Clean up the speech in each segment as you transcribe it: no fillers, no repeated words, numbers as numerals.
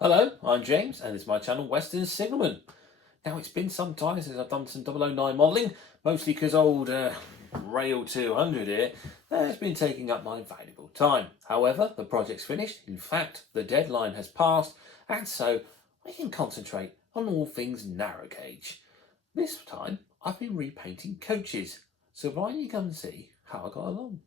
Hello, I'm James and it's my channel Western Signalman. Now it's been some time since I've done some 009 modelling, mostly because old Rail 200 here has been taking up my valuable time. However, the project's finished, in fact the deadline has passed, and so I can concentrate on all things narrow gauge. This time I've been repainting coaches, so why don't you come and see how I got along.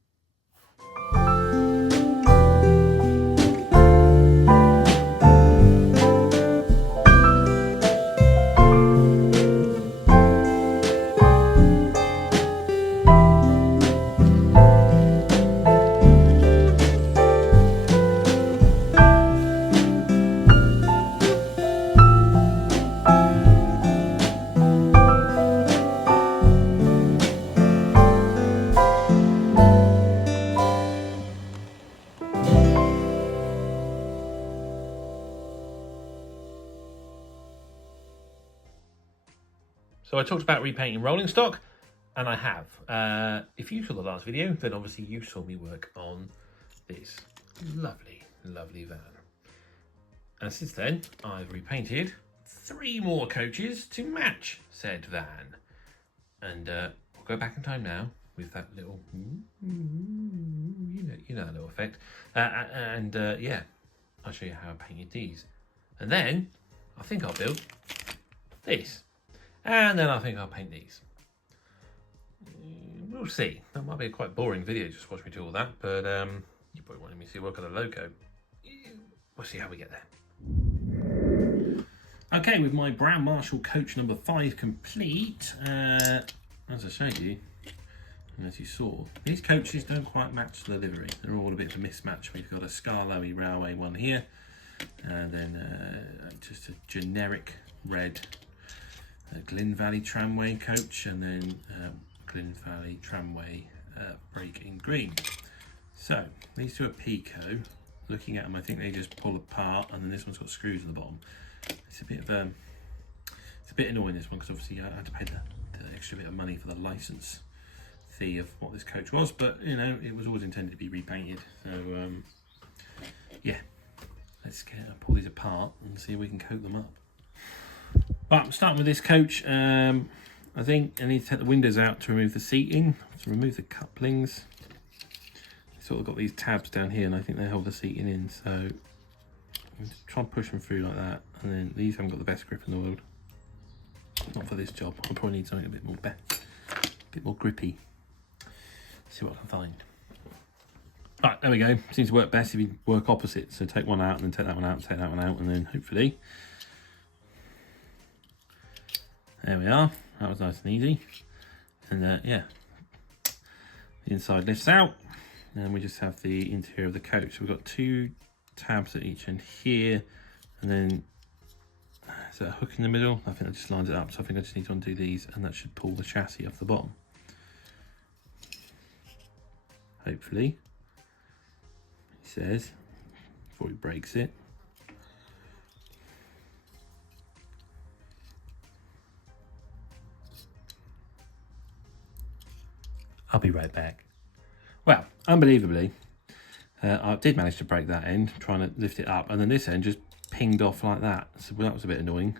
So I talked about repainting rolling stock, and I have. If you saw the last video, then obviously you saw me work on this lovely, lovely van. And since then, I've repainted 3 more coaches to match said van. And we'll go back in time now with that little, you know that little effect. Yeah, I'll show you how I painted these. And then I think I'll build this. And then I think I'll paint these. We'll see. That might be a quite boring video, just watch me do all that. But you probably wanted me to see what kind of logo. We'll see how we get there. Okay, with my Brown Marshall coach number 5 complete, as I showed you, and as you saw, these coaches don't quite match the livery. They're all a bit of a mismatch. We've got a Scarlowy Railway one here, and then just a generic red Glyn Valley Tramway coach, and then Glyn Valley Tramway break in green. So these two are Pico. Looking at them, I think they just pull apart, and then this one's got screws in the bottom. It's a bit annoying, this one, because obviously I had to pay the extra bit of money for the license fee of what this coach was, but you know, it was always intended to be repainted. So yeah, let's pull these apart and see if we can coat them up. But starting with this coach, I think I need to take the windows out to remove the seating, to remove the couplings. Sort of got these tabs down here, and I think they hold the seating in, so I'm just try and push them through like that. And then these haven't got the best grip in the world. Not for this job. I'll probably need something a bit more grippy. See what I can find. Right, there we go. Seems to work best if you work opposite. So take one out, and then take that one out, take that one out, and then hopefully. There we are. That was nice and easy. And yeah, the inside lifts out, and we just have the interior of the coach. So we've got 2 tabs at each end here, and then is that a hook in the middle? I think that just lines it up. So I think I just need to undo these, and that should pull the chassis off the bottom. Hopefully, he says, before he breaks it. I'll be right back. Well, unbelievably, I did manage to break that end, trying to lift it up, and then this end just pinged off like that. So that was a bit annoying.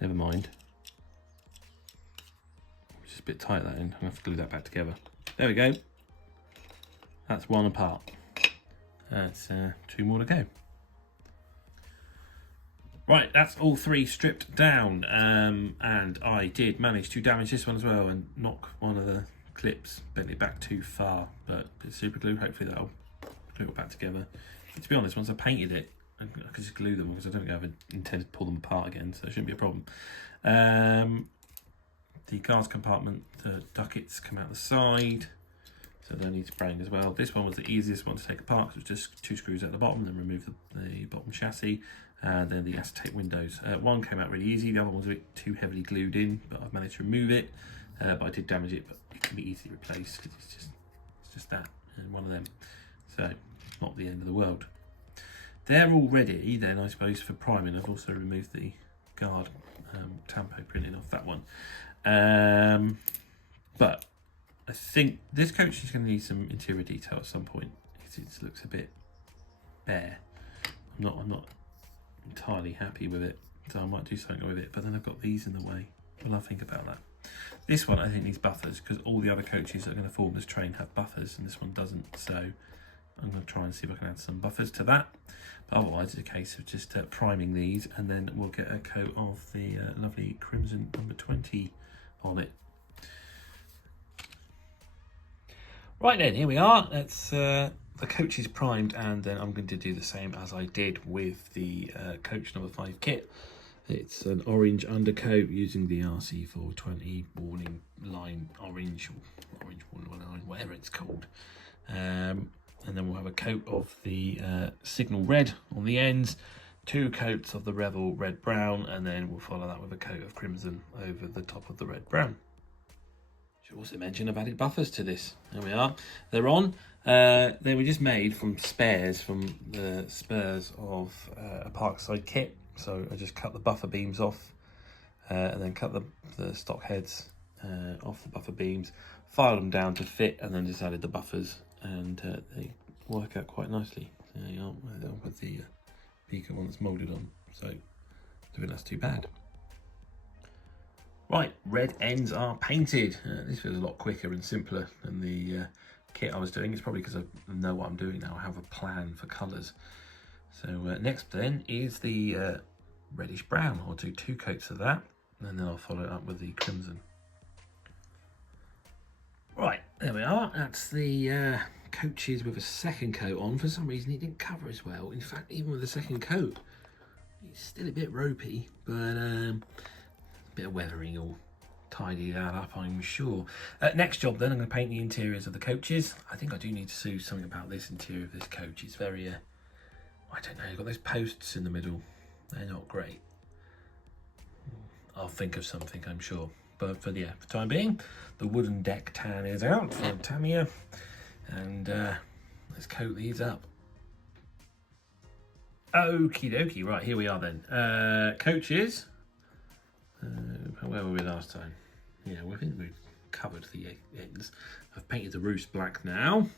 Never mind. It's just a bit tight, that end. I'm going to have to glue that back together. There we go. That's one apart. That's 2 more to go. Right, that's all 3 stripped down, and I did manage to damage this one as well and knock one of the clips, bent it back too far, but with super glue, hopefully that'll glue it back together. But to be honest, once I painted it, I could just glue them, because I don't think I ever intended to pull them apart again, so it shouldn't be a problem. The guards compartment, the duckets come out the side, so they'll need spraying as well. This one was the easiest one to take apart, because it was just 2 screws at the bottom, then remove the bottom chassis, and then the acetate windows. One came out really easy, the other one was a bit too heavily glued in, but I've managed to remove it. But I did damage it, but it can be easily replaced, because it's just that, and one of them. So not the end of the world. They're all ready then, I suppose, for priming. I've also removed the guard tampo printing off that one. But I think this coach is going to need some interior detail at some point. It looks a bit bare. I'm not entirely happy with it, so I might do something with it, but then I've got these in the way. Well, I'll think about that. This one I think needs buffers because all the other coaches that are going to form this train have buffers and this one doesn't, so I'm going to try and see if I can add some buffers to that. But otherwise it's a case of just priming these, and then we'll get a coat of the lovely crimson number 20 on it. Right then, here we are. That's the coach is primed, and then I'm going to do the same as I did with the coach number 5 kit. It's an orange undercoat using the RC420 warning line orange warning line, whatever it's called. And then we'll have a coat of the signal red on the ends, 2 coats of the Revel red brown, and then we'll follow that with a coat of crimson over the top of the red brown. Should also mention I've added buffers to this. There we are. They're on. They were just made from spares from the spurs of a Parkside kit. So I just cut the buffer beams off and then cut the stock heads off the buffer beams, filed them down to fit, and then just added the buffers, and they work out quite nicely. There you are, with the beaker one that's moulded on, so I don't think that's too bad. Right, red ends are painted. This feels a lot quicker and simpler than the kit I was doing. It's probably because I know what I'm doing now. I have a plan for colours. So next then is the reddish brown. I'll do 2 coats of that, and then I'll follow it up with the crimson. Right, there we are. That's the coaches with a second coat on. For some reason it didn't cover as well. In fact, even with the second coat, it's still a bit ropey, but a bit of weathering will tidy that up, I'm sure. Next job then, I'm going to paint the interiors of the coaches. I think I do need to do something about this interior of this coach. It's very I don't know, you've got those posts in the middle. They're not great. I'll think of something, I'm sure. But for the time being, the wooden deck tan is out from Tamyia. And let's coat these up. Okie dokie, right, here we are then. Coaches. Where were we last time? Yeah, I think we've covered the ends. I've painted the roofs black now.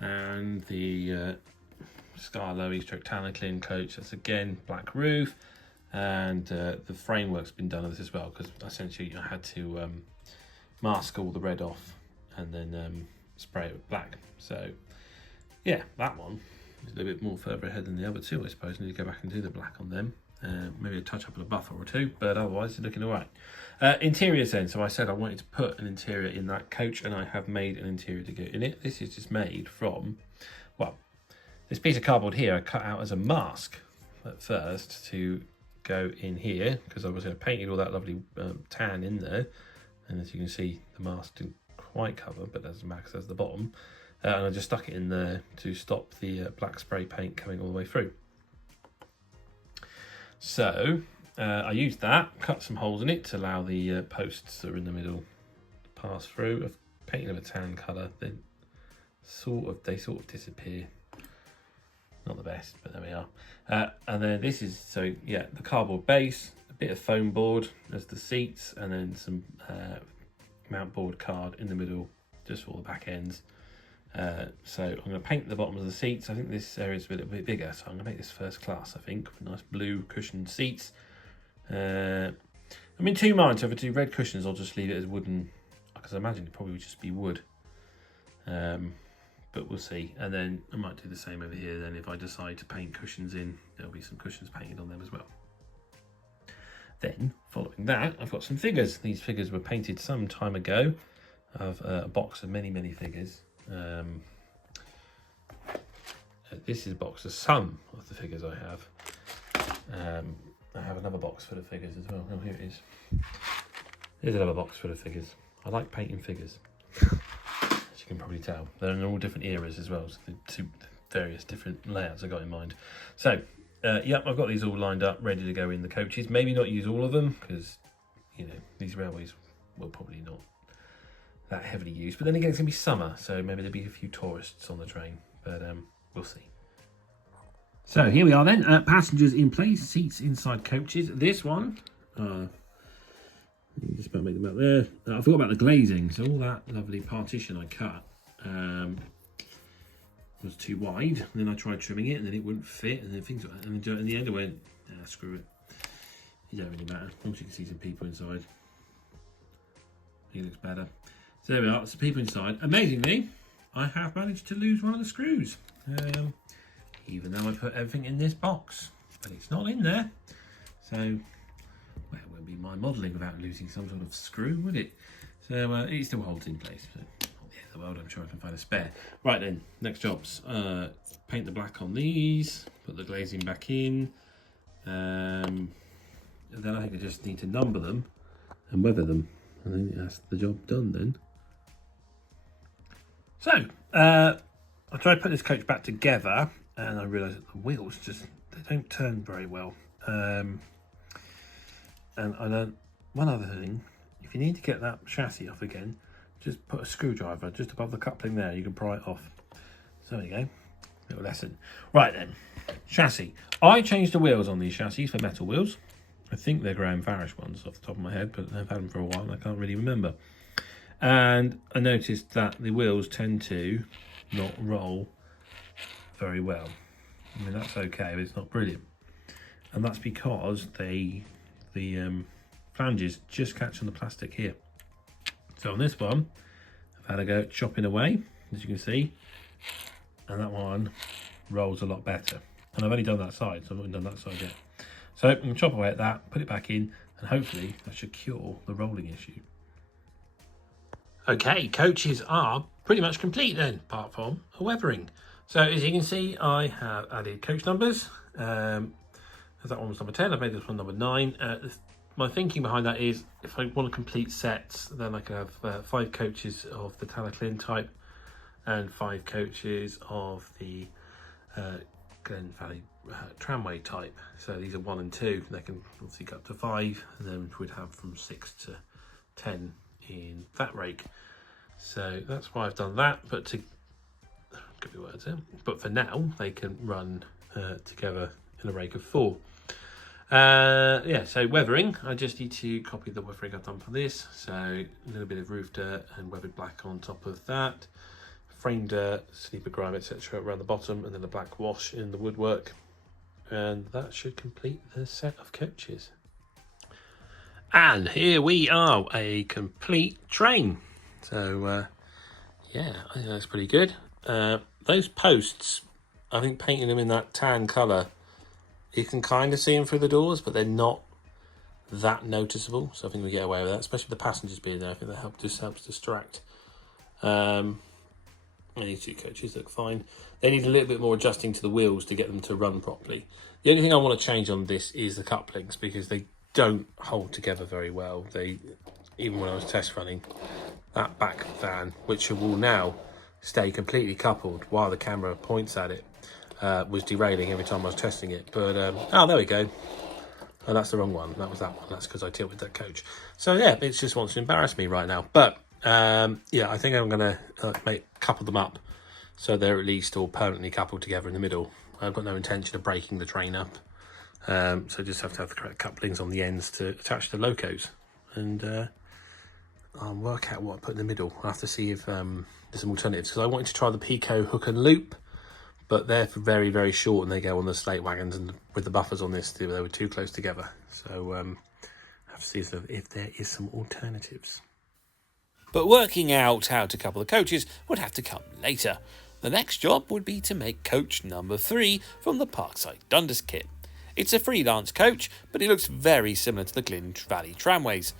And the Scarlowy stroke Tanaclin coach, that's again black roof, and the framework's been done on this as well, because essentially I had to mask all the red off and then spray it with black. So yeah, that one is a little bit more further ahead than the other two, I suppose. I need to go back and do the black on them, maybe a touch up of a buffer or two, but otherwise it's looking all right. Interiors then, so I said I wanted to put an interior in that coach, and I have made an interior to go in it. This is just made from, well, this piece of cardboard here I cut out as a mask at first to go in here, because I was going to paint all that lovely tan in there, and as you can see the mask didn't quite cover, but as Max says, the bottom, and I just stuck it in there to stop the black spray paint coming all the way through. So I used that, cut some holes in it to allow the posts that are in the middle to pass through. I've painted them a tan colour, then they sort of disappear. Not the best, but there we are. And then this is, so yeah, the cardboard base, a bit of foam board as the seats, and then some mount board card in the middle, just for the back ends. So I'm going to paint the bottom of the seats. I think this area is a little bit bigger, so I'm going to make this first class, I think, with nice blue cushioned seats. I'm in 2 minds. So if I do red cushions, I'll just leave it as wooden, because I imagine it probably would just be wood. But we'll see. And then I might do the same over here then. If I decide to paint cushions in, there'll be some cushions painted on them as well. Then, following that, I've got some figures. These figures were painted some time ago. I've a box of many, many figures. This is a box of some of the figures I have. I have another box full of figures as well. Oh, here it is. Here's another box full of figures. I like painting figures. As you can probably tell, they're in all different eras as well, so the 2 various different layouts I got in mind. So yep, I've got these all lined up, ready to go in the coaches. Maybe not use all of them, because you know these railways will probably not that heavily used, but then again it's gonna be summer, so maybe there'll be a few tourists on the train, but we'll see. So here we are then, passengers in place, seats inside coaches. This one, just about make them out there. I forgot about the glazing, so all that lovely partition I cut was too wide, and then I tried trimming it, and then it wouldn't fit, and then things like that. And in the end I went, no, screw it. It don't really matter. Once you can see some people inside. It looks better. So there we are, some people inside. Amazingly, I have managed to lose one of the screws. Even though I put everything in this box. But it's not in there. So, well, it won't be my modelling without losing some sort of screw, would it? So it still holds in place. So not the end of the world, I'm sure I can find a spare. Right then, next jobs. Paint the black on these, put the glazing back in. And then I think I just need to number them and weather them. I think that's the job done then. So, I tried to put this coach back together and I realised that the wheels they don't turn very well. And I learned one other thing. If you need to get that chassis off again, just put a screwdriver just above the coupling there. You can pry it off. So there you go. Little lesson. Right then, chassis. I changed the wheels on these chassis for metal wheels. I think they're Graham Farish ones off the top of my head, but I've had them for a while and I can't really remember. And I noticed that the wheels tend to not roll very well. I mean, that's okay, but it's not brilliant. And that's because the flanges just catch on the plastic here. So on this one, I've had a go at chopping away, as you can see, and that one rolls a lot better. And I've only done that side, so I've not done that side yet. So I'm going to chop away at that, put it back in, and hopefully that should cure the rolling issue. Okay, coaches are pretty much complete then, apart from a weathering. So as you can see, I have added coach numbers. As that one was number 10, I've made this one number 9. My thinking behind that is, if I want to complete sets, then I can have 5 coaches of the Talaclin type and 5 coaches of the Glen Valley tramway type. So these are 1 and 2. They can obviously go up to 5, and then we'd have from 6 to 10 in that rake. So that's why I've done that. But to could be words here. But for now, they can run together in a rake of 4. Yeah, so weathering, I just need to copy the weathering I've done for this. So a little bit of roof dirt and weathered black on top of that. Frame dirt, sleeper grime, etc. around the bottom, and then a black wash in the woodwork. And that should complete the set of coaches. And here we are, a complete train. So, yeah, I think that's pretty good. Those posts, I think painting them in that tan colour, you can kind of see them through the doors, but they're not that noticeable. So I think we get away with that, especially with the passengers being there. I think that just helps distract. And these 2 coaches look fine. They need a little bit more adjusting to the wheels to get them to run properly. The only thing I want to change on this is the couplings, because they don't hold together very well. Even when I was test running, that back fan, which will now stay completely coupled while the camera points at it, was derailing every time I was testing it. But oh, there we go. Oh, that's the wrong one. That was that one. That's because I tilted that coach. So yeah, it just wants to embarrass me right now. But yeah, I think I'm gonna couple them up so they're at least all permanently coupled together in the middle. I've got no intention of breaking the train up. So just have to have the correct couplings on the ends to attach the locos, and I'll work out what I put in the middle. I'll have to see if there's some alternatives, because I wanted to try the Pico hook and loop, but they're very, very short and they go on the slate wagons, and with the buffers on this, they were too close together. So I have to see if there is some alternatives. But working out how to couple the coaches would have to come later. The next job would be to make coach number 3 from the Parkside Dundas kit. It's a freelance coach, but it looks very similar to the Glen Valley tramways.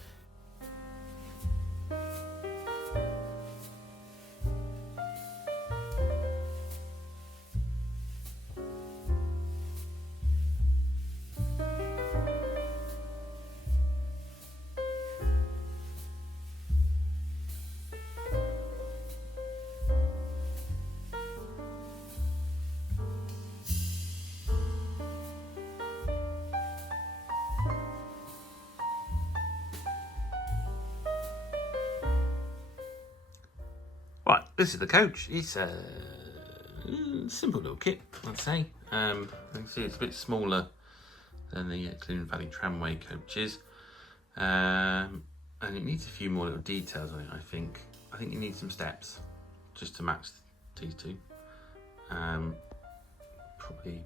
Right, this is the coach. It's a simple little kit, I'd say. You can see it's a bit smaller than the Glen Valley tramway coaches. And it needs a few more little details on it, I think. I think you need some steps just to match these 2. Probably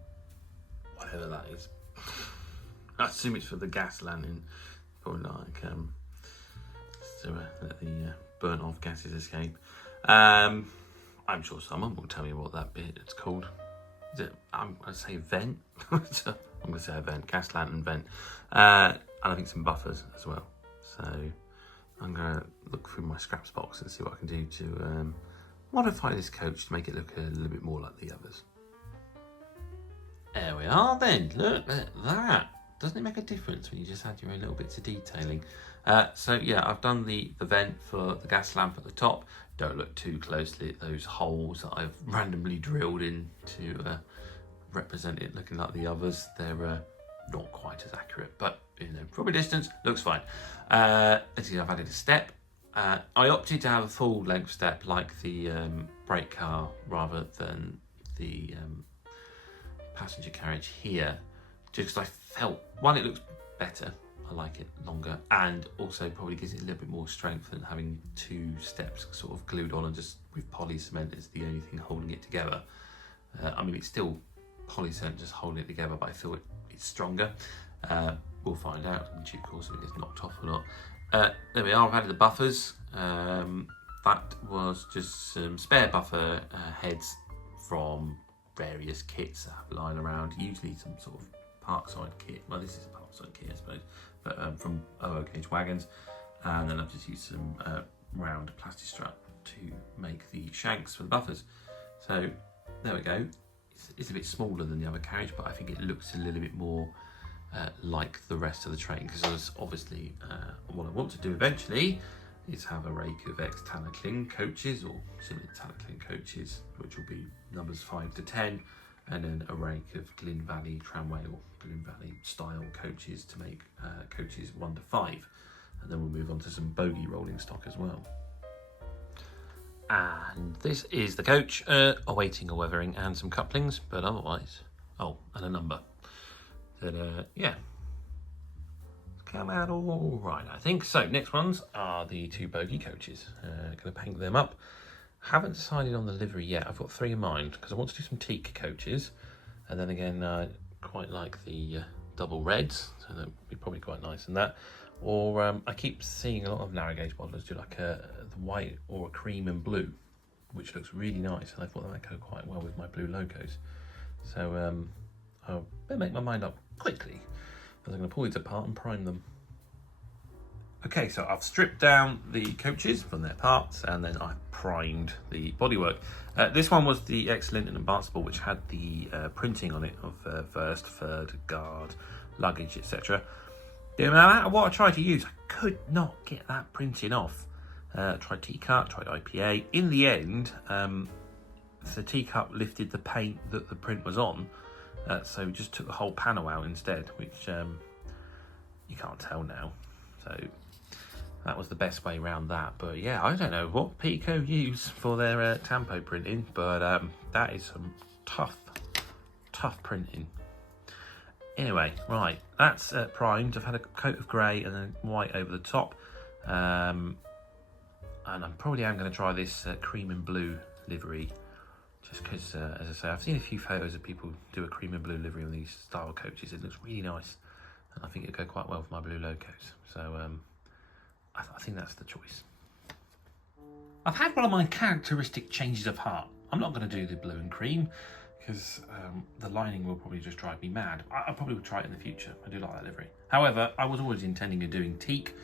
whatever that is. I assume it's for the gas lantern, probably like to let the burnt off gases escape. I'm sure someone will tell me what that bit is called. Is it? I'm going to say vent. I'm going to say a vent, gas lantern vent, and I think some buffers as well. So I'm going to look through my scraps box and see what I can do to modify this coach to make it look a little bit more like the others. There we are then, look at that. Doesn't it make a difference when you just add your own little bits of detailing? So yeah, I've done the vent for the gas lamp at the top. Don't look too closely at those holes that I've randomly drilled in to represent it looking like the others. They're not quite as accurate, but you know, from a distance, looks fine. As you see, I've added a step. I opted to have a full length step like the brake car rather than the passenger carriage here, just because I felt, one, it looks better, I like it longer, and also probably gives it a little bit more strength than having two steps sort of glued on and just with poly cement as the only thing holding it together. I mean, it's still poly cement just holding it together, but I feel it's stronger. We'll find out in due course if it gets knocked off or not. There we are, I've added the buffers. That was just some spare buffer heads from various kits that have lying around, usually some sort of Parkside kit. Well, this is a Parkside kit, I suppose, but from OO Cage wagons. And then I've just used some round plastic strap to make the shanks for the buffers. So there we go. It's a bit smaller than the other carriage, but I think it looks a little bit more like the rest of the train, because obviously what I want to do eventually is have a rake of ex-Tanacling coaches or similar Tanacling coaches, which will be numbers 5 to 10, and then a rake of Glyn Valley tramway or Glyn Valley style coaches to make coaches 1 to 5, and then we'll move on to some bogie rolling stock as well. And this is the coach, awaiting a weathering and some couplings, but otherwise, oh, and a number. That yeah, come out all right, I think. So next ones are the 2 bogie coaches. Going to paint them up. Haven't decided on the livery yet. I've got 3 in mind because I want to do some teak coaches, and then again, I quite like the double reds, so that would be probably quite nice in that. Or I keep seeing a lot of narrow gauge modelers do like a white or a cream and blue, which looks really nice, and I thought that might go quite well with my blue logos. So I'll better make my mind up quickly, as I'm going to pull these apart and prime them. Okay, so I've stripped down the coaches from their parts, and then I've primed the bodywork. This one was the Lynton and Barnstaple, which had the printing on it of first, third, guard, luggage, etc. No matter what I tried to use, I could not get that printing off. Tried T-Cut, tried IPA. In the end, the T-Cut lifted the paint that the print was on, so we just took the whole panel out instead, which you can't tell now. So that was the best way around that. But yeah, I don't know what Pico use for their tampo printing, but that is some tough printing. Anyway, right, that's primed. I've had a coat of grey and then white over the top. And I'm probably going to try this cream and blue livery, just because, as I say, I've seen a few photos of people do a cream and blue livery on these style coaches. It looks really nice, and I think it'd go quite well with my blue logos. So I think that's the choice. I've had one of my characteristic changes of heart. I'm not going to do the blue and cream, because the lining will probably just drive me mad. I probably will try it in the future. I do like that livery. However, I was always intending of doing teak,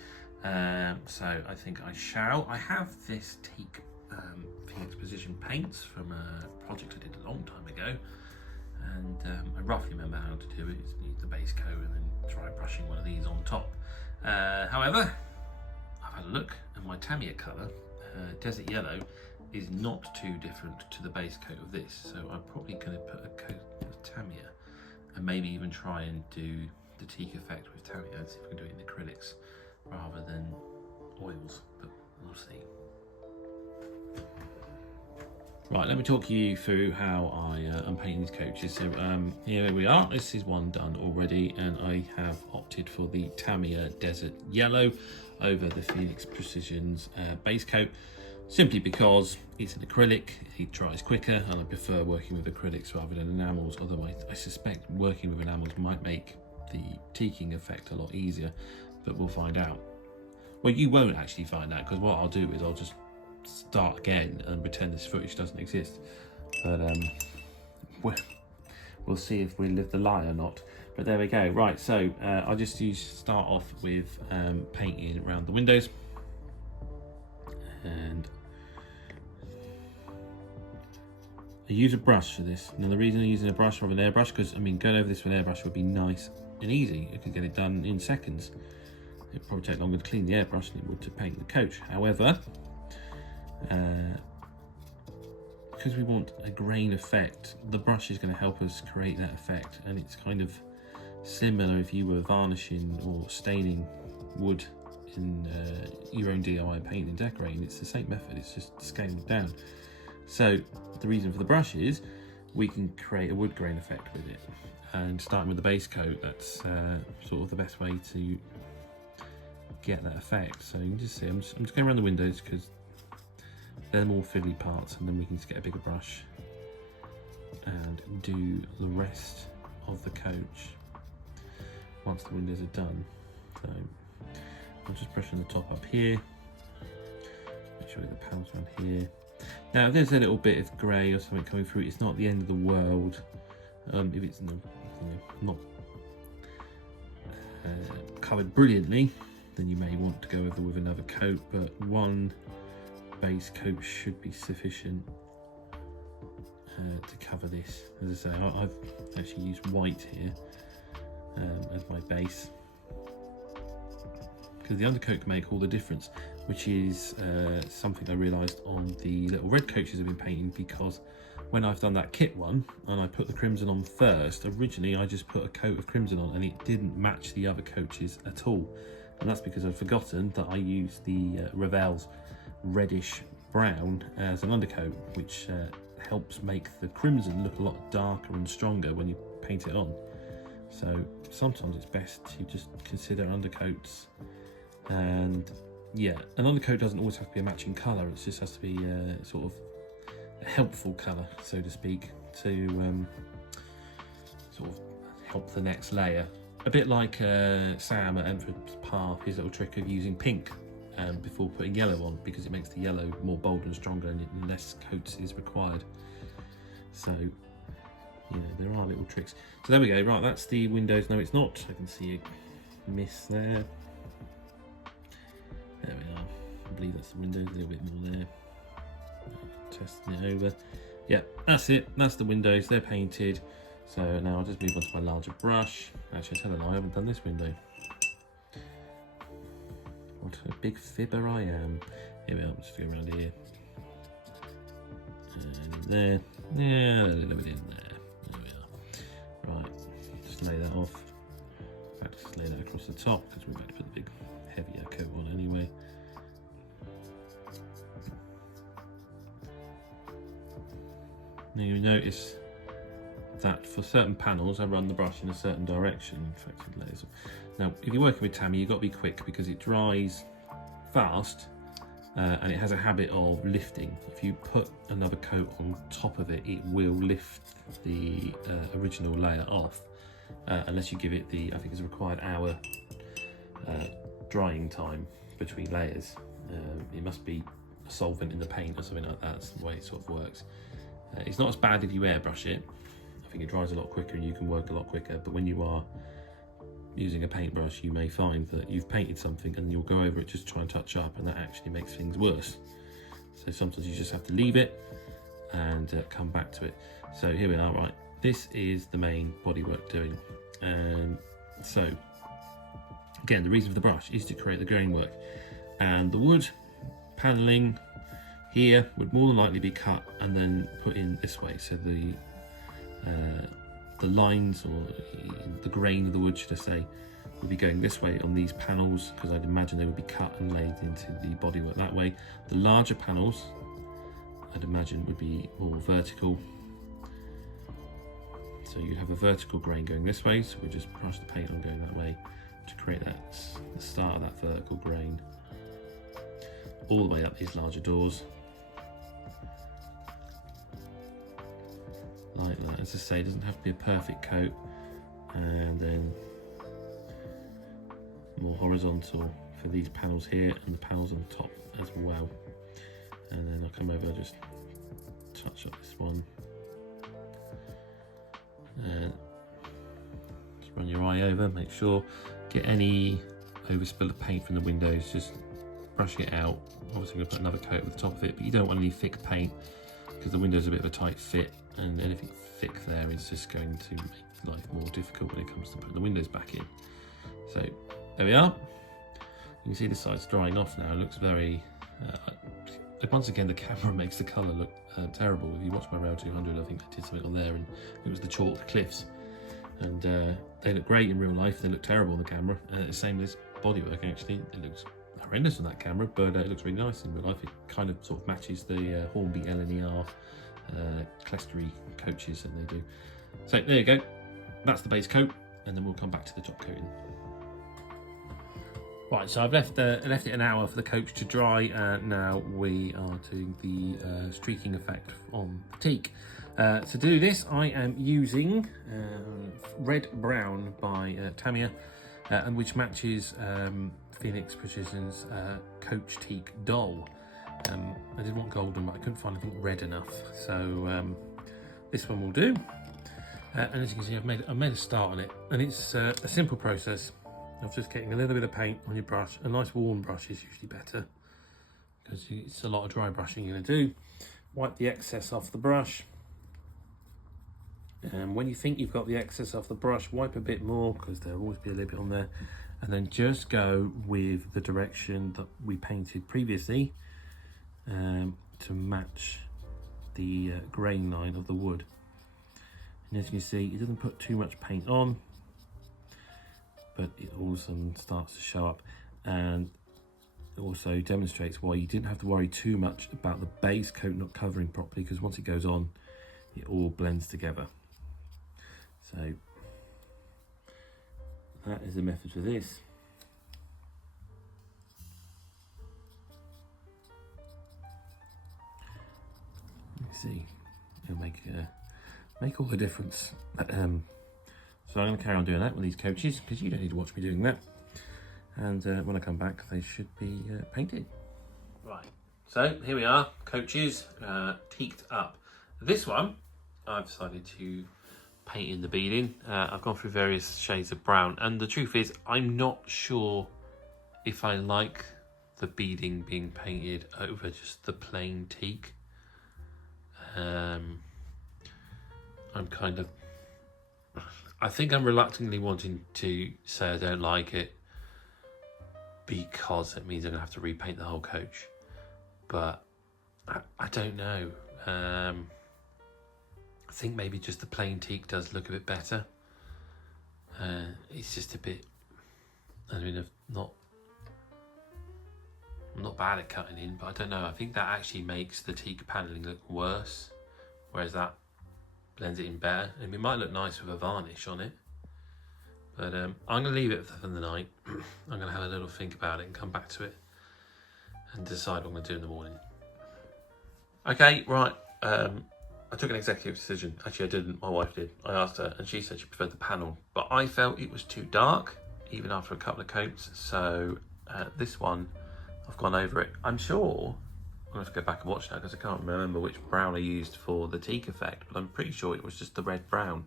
so I think I shall. I have this teak Phoenix Position paints from a project I did a long time ago, and I roughly remember how to do it. It's the base coat and then try brushing one of these on top. However, I've had a look, and my Tamyia colour, Desert Yellow, is not too different to the base coat of this, so I'm probably going to put a coat of Tamyia and maybe even try and do the teak effect with Tamyia and see if we can do it in acrylics rather than oils, but we'll see. Right, let me talk you through how I'm painting these coaches. So here we are, this is one done already, and I have opted for the Tamyia Desert Yellow over the Phoenix Precision's base coat, simply because it's an acrylic, it dries quicker, and I prefer working with acrylics rather than enamels, although I suspect working with enamels might make the teaking effect a lot easier, but we'll find out. Well, you won't actually find out, because what I'll do is I'll just start again and pretend this footage doesn't exist. But we'll see if we live the lie or not. But there we go. Right, so I'll just start off with painting around the windows. And I use a brush for this. Now the reason I'm using a brush rather than an airbrush, because I mean going over this with an airbrush would be nice and easy. I could get it done in seconds. It'd probably take longer to clean the airbrush than it would to paint the coach. However, because we want a grain effect, the brush is going to help us create that effect, and it's kind of similar if you were varnishing or staining wood in your own DIY painting and decorating. It's the same method, it's just scaled down. So the reason for the brush is we can create a wood grain effect with it, and starting with the base coat, that's sort of the best way to get that effect. So you can just see I'm just going around the windows because they're more fiddly parts, and then we can just get a bigger brush and do the rest of the coach once the windows are done. So I'm just brushing the top up here, make sure the panels around here. Now if there's a little bit of grey or something coming through, it's not the end of the world. If it's not coloured brilliantly, then you may want to go over with another coat, but one base coat should be sufficient to cover this. As I say, I've actually used white here as my base, because the undercoat can make all the difference, which is something I realised on the little red coaches I've been painting, because when I've done that kit one and I put the crimson on first, originally I just put a coat of crimson on and it didn't match the other coaches at all. And that's because I'd forgotten that I used the Revell's reddish brown as an undercoat, which helps make the crimson look a lot darker and stronger when you paint it on. So sometimes it's best to just consider undercoats. And yeah, an undercoat doesn't always have to be a matching colour, it just has to be sort of a helpful colour, so to speak, to sort of help the next layer. A bit like Sam at Enfield Park, his little trick of using pink before putting yellow on, because it makes the yellow more bold and stronger and less coats is required. So, you know, there are little tricks. So there we go, right, that's the windows. No, it's not. I can see a miss there. There we are. I believe that's the windows, a little bit more there. Testing it over. Yeah, that's it. That's the windows. They're painted. So now I'll just move on to my larger brush. Actually, I tell a lie, I haven't done this window. What a big fibber I am. Here we are, just go around here. And in there. Yeah, a little bit in there. There we are. Right, just lay that off. In fact, just lay that across the top, because we're about to put the big heavier coat on anyway. Now you notice that for certain panels I run the brush in a certain direction. In fact, it lays. Now if you're working with Tamyia, you've got to be quick because it dries fast and it has a habit of lifting. If you put another coat on top of it, it will lift the original layer off unless you give it the, I think it's a required hour drying time between layers. It must be a solvent in the paint or something like that. That's the way it sort of works. It's not as bad if you airbrush it. I think it dries a lot quicker and you can work a lot quicker, but when you are using a paintbrush, you may find that you've painted something and you'll go over it just to try and touch up, and that actually makes things worse. So sometimes you just have to leave it and come back to it. So here we are, right, this is the main bodywork doing. So again, the reason for the brush is to create the grain work, and the wood panelling here would more than likely be cut and then put in this way, so the lines, or the grain of the wood, should I say, would be going this way on these panels, because I'd imagine they would be cut and laid into the bodywork that way. The larger panels, I'd imagine, would be more vertical, so you'd have a vertical grain going this way, so we just brush the paint on going that way to create that, the start of that vertical grain, all the way up these larger doors. Like that. As I say, it doesn't have to be a perfect coat, and then more horizontal for these panels here and the panels on the top as well. And then I'll come over and just touch up this one. And just run your eye over, make sure, get any overspill of paint from the windows, just brush it out. Obviously I'm going to put another coat over the top of it, but you don't want any thick paint because the window's a bit of a tight fit, and anything thick there is just going to make life more difficult when it comes to putting the windows back in. So there we are. You can see the side's drying off now. It looks very once again, the camera makes the colour look terrible. If you watch my Rail 200, I think I did something on there, and it was the chalk cliffs. And they look great in real life, they look terrible on the camera. The same as bodywork, actually. It looks horrendous on that camera, but it looks really nice in real life. It kind of sort of matches the Hornby LNER clustery coaches that they do. So there you go. That's the base coat, and then we'll come back to the top coating. Right, so I've left it an hour for the coach to dry, and now we are doing the streaking effect on the teak. To do this, I am using Red Brown by Tamyia, and which matches Phoenix Precision's Coach Teak Doll. I did want golden, but I couldn't find anything red enough, so this one will do. And as you can see, I've made a start on it, and it's a simple process of just getting a little bit of paint on your brush. A nice warm brush is usually better because it's a lot of dry brushing you're going to do. Wipe the excess off the brush, and when you think you've got the excess off the brush, wipe a bit more because there'll always be a little bit on there, and then just go with the direction that we painted previously to match the grain line of the wood. And as you can see, it doesn't put too much paint on, but it all of a sudden starts to show up, and it also demonstrates why you didn't have to worry too much about the base coat not covering properly, because once it goes on, it all blends together. So that is the method for this. Let's see, it'll make all the difference. So I'm going to carry on doing that with these coaches because you don't need to watch me doing that. And when I come back, they should be painted. Right, so here we are, coaches teaked up. This one, I've decided to paint in the beading. I've gone through various shades of brown, and the truth is, I'm not sure if I like the beading being painted over just the plain teak. I think I'm reluctantly wanting to say I don't like it because it means I'm going to have to repaint the whole coach. But I don't know. I think maybe just the plain teak does look a bit better. It's just a bit, I mean, I'm not bad at cutting in, but I don't know. I think that actually makes the teak panelling look worse, whereas that blends it in better. I mean, it might look nice with a varnish on it, but I'm going to leave it for the night. I'm going to have a little think about it and come back to it and decide what I'm going to do in the morning. Okay, right. I took an executive decision. Actually, I didn't. My wife did. I asked her, and she said she preferred the panel, but I felt it was too dark, even after a couple of coats. So this one, I've gone over it. I'm sure I'm going to have to go back and watch now because I can't remember which brown I used for the teak effect, but I'm pretty sure it was just the red brown.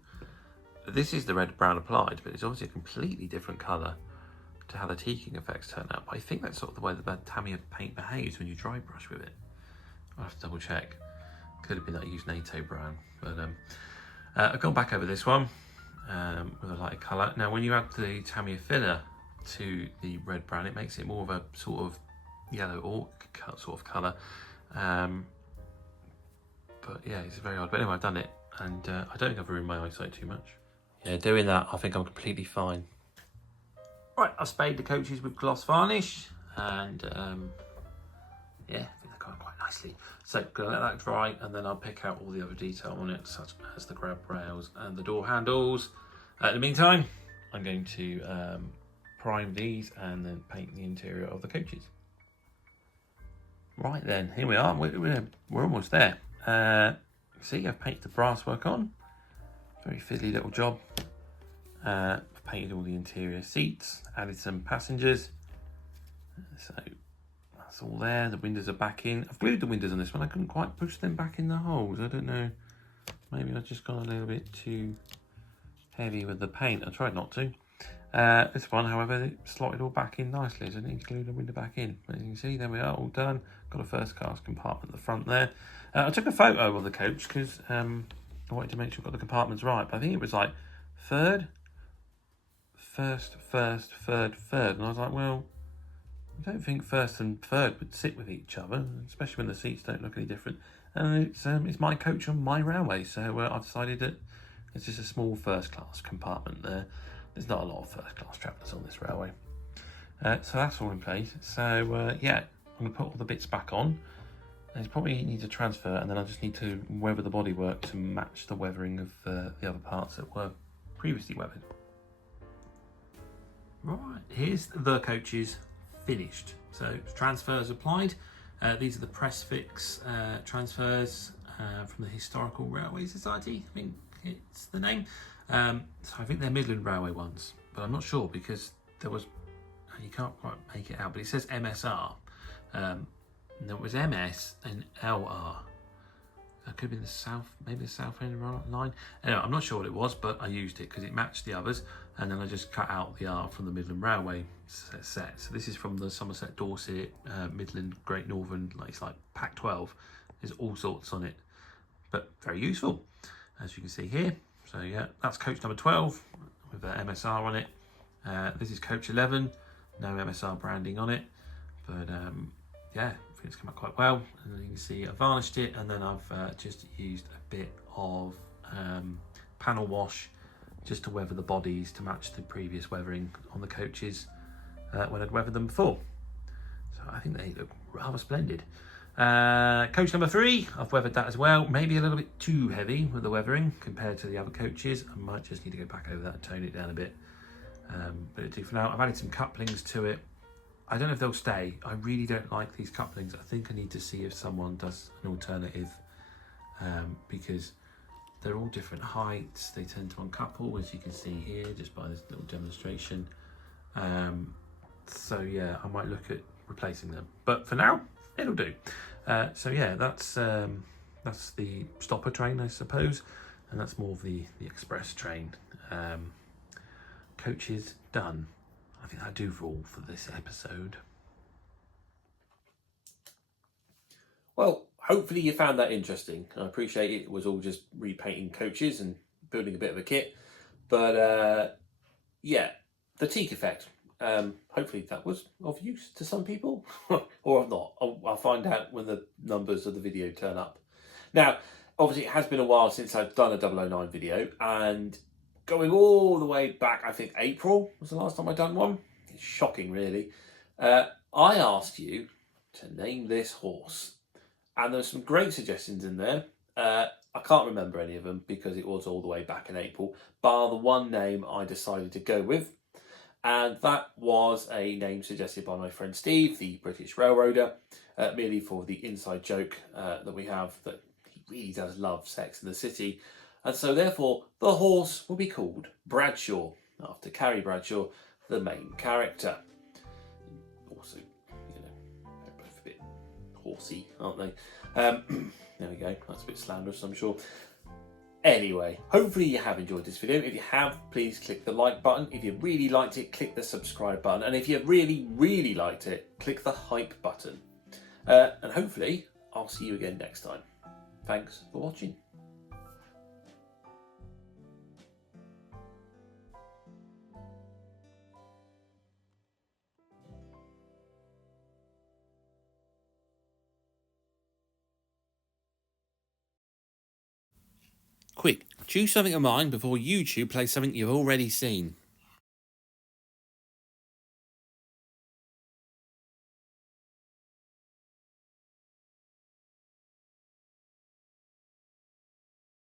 This is the red brown applied, but it's obviously a completely different colour to how the teaking effects turn out. But I think that's sort of the way the Tamyia paint behaves when you dry brush with it. I'll have to double check. Could have been that I used NATO brown, but I've gone back over this one with a lighter colour. Now, when you add the Tamyia filler to the red brown, it makes it more of a sort of yellow orc sort of colour. But yeah, it's very odd. But anyway, I've done it, and I don't think I've ruined my eyesight too much. Yeah, doing that, I think I'm completely fine. Right, I've sprayed the coaches with gloss varnish, and yeah, I think they're going quite nicely. So gonna let that dry, and then I'll pick out all the other detail on it, such as the grab rails and the door handles. In the meantime, I'm going to prime these and then paint the interior of the coaches. Right then, here we are. We're almost there. See, I've painted the brass work on. Very fiddly little job. painted all the interior seats, added some passengers. So that's all there. The windows are back in. I've glued the windows on this one. I couldn't quite push them back in the holes. I don't know. Maybe I've just gone a little bit too heavy with the paint. I tried not to. This one, however, it slotted all back in nicely, so I didn't glue the window back in. As you can see, there we are, all done. Got a first class compartment at the front there. I took a photo of the coach because I wanted to make sure I got the compartments right, but I think it was like third, first, third. And I was like, well, I don't think first and third would sit with each other, especially when the seats don't look any different. And it's my coach on my railway, so I've decided that it's just a small first class compartment there. There's not a lot of first class travellers on this railway. So that's all in place. So yeah, I'm going to put all the bits back on. It's probably need to transfer, and then I just need to weather the bodywork to match the weathering of the other parts that were previously weathered. Right, here's the coaches finished. So transfers applied. These are the press fix transfers from the Historical Railway Society. I think it's the name. So I think they're Midland Railway ones, but I'm not sure because there was, you can't quite make it out, but it says MSR. And there was MS and LR. That could be the south, maybe the south end line. Anyway, I'm not sure what it was, but I used it because it matched the others, and then I just cut out the R from the Midland Railway set. So this is from the Somerset, Dorset, Midland, Great Northern, like it's like Pack 12. There's all sorts on it, but very useful, as you can see here. So yeah, that's coach number 12 with the MSR on it. This is coach 11, no MSR branding on it, but yeah, I think it's come out quite well. And then you can see I varnished it, and then I've just used a bit of panel wash just to weather the bodies to match the previous weathering on the coaches when I'd weathered them before. So I think they look rather splendid. Coach number 3, I've weathered that as well. Maybe a little bit too heavy with the weathering compared to the other coaches. I might just need to go back over that and tone it down a bit. But it'll do for now. I've added some couplings to it. I don't know if they'll stay. I really don't like these couplings. I think I need to see if someone does an alternative because they're all different heights. They tend to uncouple, as you can see here, just by this little demonstration. So yeah, I might look at replacing them. But for now, it'll do. So yeah, that's the stopper train, I suppose, and that's more of the express train. Coaches done. I think that'll do for all for this episode. Well, hopefully you found that interesting. I appreciate it was all just repainting coaches and building a bit of a kit. But yeah, the teak effect. Hopefully that was of use to some people or not. I'll find out when the numbers of the video turn up. Now, obviously it has been a while since I've done a 009 video, and going all the way back, I think April was the last time I'd done one. It's shocking, really. I asked you to name this horse, and there's some great suggestions in there. I can't remember any of them because it was all the way back in April, bar the one name I decided to go with. And that was a name suggested by my friend Steve, the British railroader, merely for the inside joke that we have that he really does love Sex and the City. And so therefore the horse will be called Bradshaw, after Carrie Bradshaw, the main character. Also, you know, they're both a bit horsey, aren't they? There we go, that's a bit slanderous, I'm sure. Anyway, hopefully you have enjoyed this video. If you have, please click the like button. If you really liked it, click the subscribe button. And if you really, really liked it, click the hype button. And hopefully I'll see you again next time. Thanks for watching. Quick, choose something of mine before YouTube plays something you've already seen.